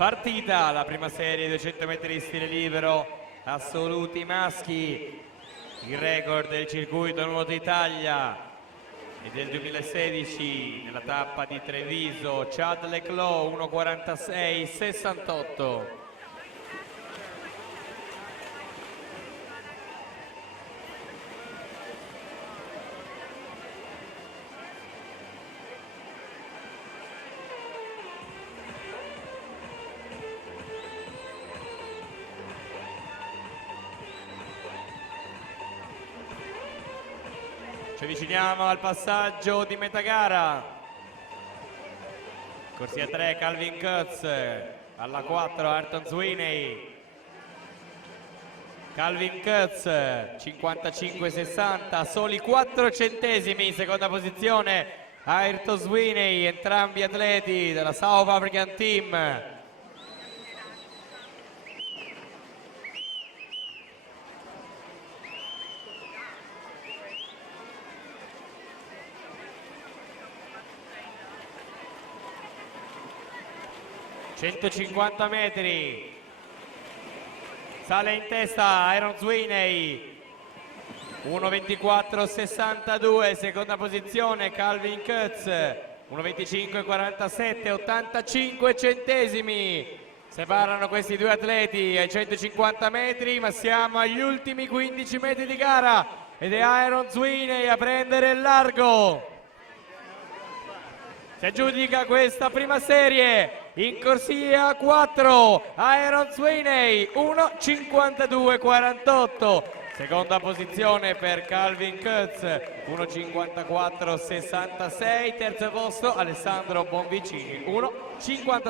Partita la prima serie 200 metri di stile libero assoluti maschi, il record del circuito nuoto Italia e del 2016 nella tappa di Treviso, Chad Leclos 1:46:68. Ci avviciniamo al passaggio di metà gara. Corsia 3 Calvin Kutz, alla 4 Ayrton Sweeney. Calvin Kutz 55:60, soli 4 centesimi, seconda posizione Ayrton Sweeney, entrambi atleti della South African Team. ...150 metri, sale in testa Ayrton Sweeney, 1:24:62, seconda posizione Calvin Kutz, 1:25:47, 85 centesimi, separano questi due atleti ai 150 metri, ma siamo agli ultimi 15 metri di gara ed è Ayrton Sweeney a prendere il largo. Si aggiudica questa prima serie in corsia 4, Ayrton Sweeney 1:52:48, seconda posizione per Calvin Kutz 1:54:66, terzo posto Alessandro Bonvicini 1:50.